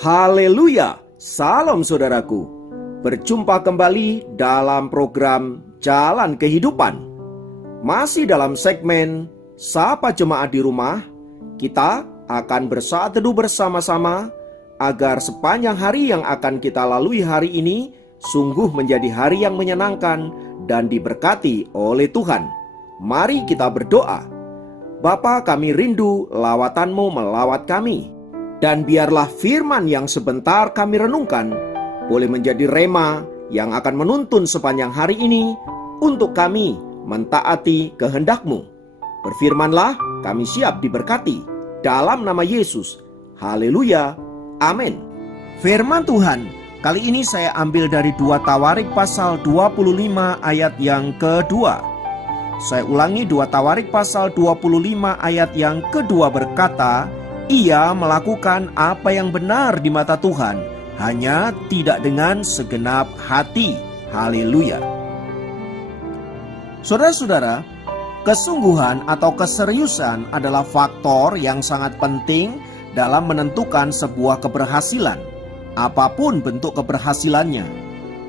Haleluya, salam saudaraku. Berjumpa kembali dalam program Jalan Kehidupan. Masih dalam segmen Sapa Jemaat di Rumah, kita akan bersaat teduh bersama-sama agar sepanjang hari yang akan kita lalui hari ini sungguh menjadi hari yang menyenangkan dan diberkati oleh Tuhan. Mari kita berdoa. Bapa, kami rindu lawatan-Mu melawat kami. Dan biarlah firman yang sebentar kami renungkan boleh menjadi rema yang akan menuntun sepanjang hari ini untuk kami mentaati kehendak-Mu. Berfirmanlah, kami siap diberkati. Dalam nama Yesus. Haleluya. Amin. Firman Tuhan kali ini saya ambil dari 2 Tawarik pasal 25 ayat yang kedua. Saya ulangi, 2 Tawarik pasal 25 ayat yang kedua berkata, ia melakukan apa yang benar di mata Tuhan, hanya tidak dengan segenap hati. Haleluya. Saudara-saudara, kesungguhan atau keseriusan adalah faktor yang sangat penting dalam menentukan sebuah keberhasilan. Apapun bentuk keberhasilannya,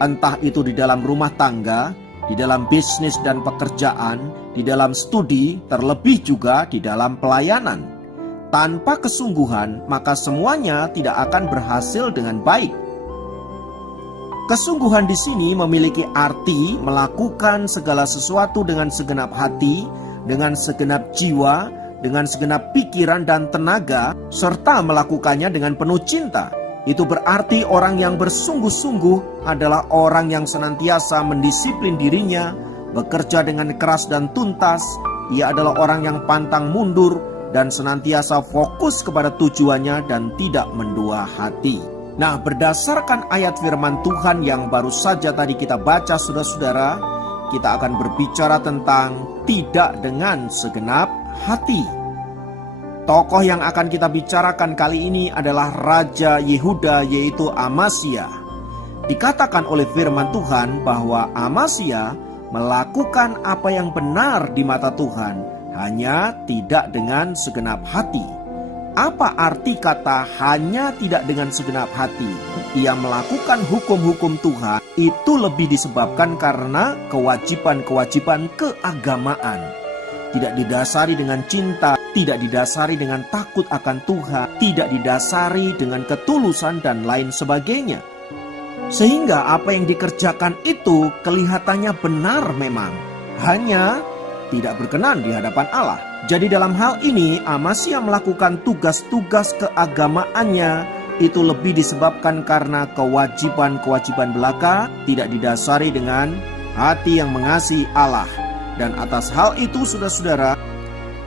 entah itu di dalam rumah tangga, di dalam bisnis dan pekerjaan, di dalam studi, terlebih juga di dalam pelayanan. Tanpa kesungguhan, maka semuanya tidak akan berhasil dengan baik. Kesungguhan di sini memiliki arti melakukan segala sesuatu dengan segenap hati, dengan segenap jiwa, dengan segenap pikiran dan tenaga, serta melakukannya dengan penuh cinta. Itu berarti orang yang bersungguh-sungguh adalah orang yang senantiasa mendisiplin dirinya, bekerja dengan keras dan tuntas. Ia adalah orang yang pantang mundur dan senantiasa fokus kepada tujuannya dan tidak mendua hati. Nah, berdasarkan ayat firman Tuhan yang baru saja tadi kita baca, saudara-saudara, kita akan berbicara tentang tidak dengan segenap hati. Tokoh yang akan kita bicarakan kali ini adalah Raja Yehuda, yaitu Amasya. Dikatakan oleh firman Tuhan bahwa Amasya melakukan apa yang benar di mata Tuhan, hanya tidak dengan segenap hati. Apa arti kata hanya tidak dengan segenap hati? Ia melakukan hukum-hukum Tuhan itu lebih disebabkan karena kewajiban-kewajiban keagamaan. Tidak didasari dengan cinta, tidak didasari dengan takut akan Tuhan, tidak didasari dengan ketulusan dan lain sebagainya. Sehingga apa yang dikerjakan itu kelihatannya benar memang, hanya tidak berkenan di hadapan Allah. Jadi dalam hal ini Amasya melakukan tugas-tugas keagamaannya itu lebih disebabkan karena kewajiban-kewajiban belaka tidak didasari dengan hati yang mengasihi Allah. Dan atas hal itu saudara-saudara,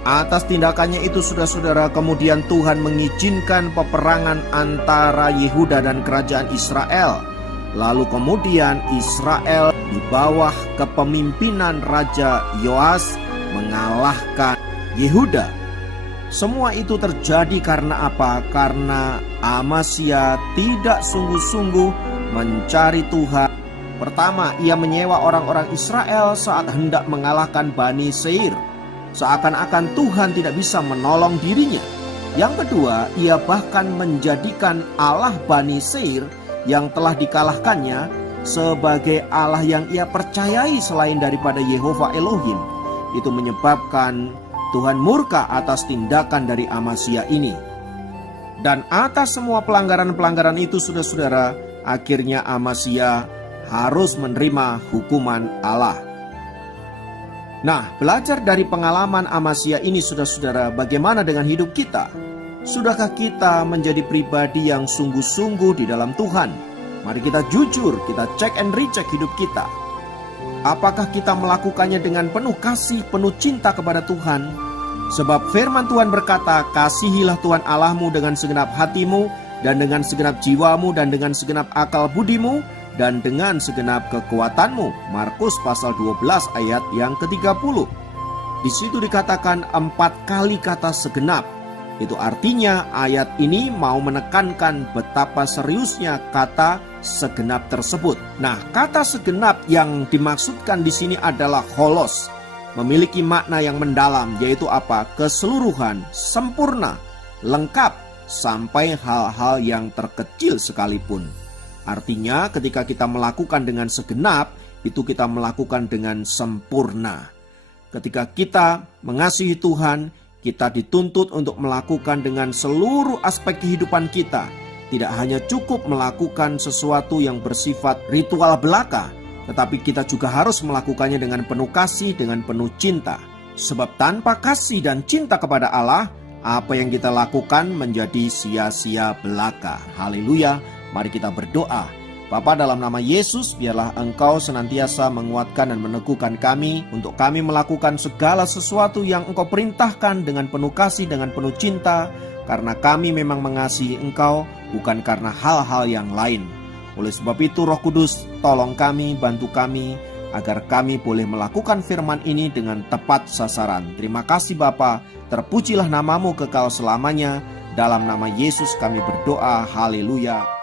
atas tindakannya itu saudara-saudara, kemudian Tuhan mengizinkan peperangan antara Yehuda dan kerajaan Israel. Lalu kemudian Israel di bawah kepemimpinan Raja Yoas mengalahkan Yehuda. Semua itu terjadi karena apa? Karena Amasya tidak sungguh-sungguh mencari Tuhan. Pertama, ia menyewa orang-orang Israel saat hendak mengalahkan Bani Seir. Seakan-akan Tuhan tidak bisa menolong dirinya. Yang kedua, ia bahkan menjadikan Allah Bani Seir yang telah dikalahkannya sebagai Allah yang ia percayai selain daripada Yehova Elohim. Itu menyebabkan Tuhan murka atas tindakan dari Amasya ini. Dan atas semua pelanggaran-pelanggaran itu saudara-saudara, akhirnya Amasya harus menerima hukuman Allah. Nah, belajar dari pengalaman Amasya ini saudara-saudara, bagaimana dengan hidup kita? Sudahkah kita menjadi pribadi yang sungguh-sungguh di dalam Tuhan? Mari kita jujur, kita cek and recheck hidup kita. Apakah kita melakukannya dengan penuh kasih, penuh cinta kepada Tuhan? Sebab firman Tuhan berkata, kasihilah Tuhan Allahmu dengan segenap hatimu, dan dengan segenap jiwamu, dan dengan segenap akal budimu, dan dengan segenap kekuatanmu. Markus pasal 12 ayat yang ke-30. Di situ dikatakan 4 kali kata segenap. Itu artinya ayat ini mau menekankan betapa seriusnya kata segenap tersebut. Nah, kata segenap yang dimaksudkan di sini adalah holos, memiliki makna yang mendalam, yaitu apa? Keseluruhan, sempurna, lengkap, sampai hal-hal yang terkecil sekalipun. Artinya ketika kita melakukan dengan segenap, itu kita melakukan dengan sempurna. Ketika kita mengasihi Tuhan, kita dituntut untuk melakukan dengan seluruh aspek kehidupan kita. Tidak hanya cukup melakukan sesuatu yang bersifat ritual belaka, tetapi kita juga harus melakukannya dengan penuh kasih, dengan penuh cinta. Sebab tanpa kasih dan cinta kepada Allah, apa yang kita lakukan menjadi sia-sia belaka. Haleluya, mari kita berdoa. Bapa, dalam nama Yesus, biarlah Engkau senantiasa menguatkan dan meneguhkan kami untuk kami melakukan segala sesuatu yang Engkau perintahkan dengan penuh kasih, dengan penuh cinta, karena kami memang mengasihi Engkau, bukan karena hal-hal yang lain. Oleh sebab itu, Roh Kudus, tolong kami, bantu kami, agar kami boleh melakukan firman ini dengan tepat sasaran. Terima kasih Bapa, terpujilah namamu kekal selamanya. Dalam nama Yesus kami berdoa, haleluya.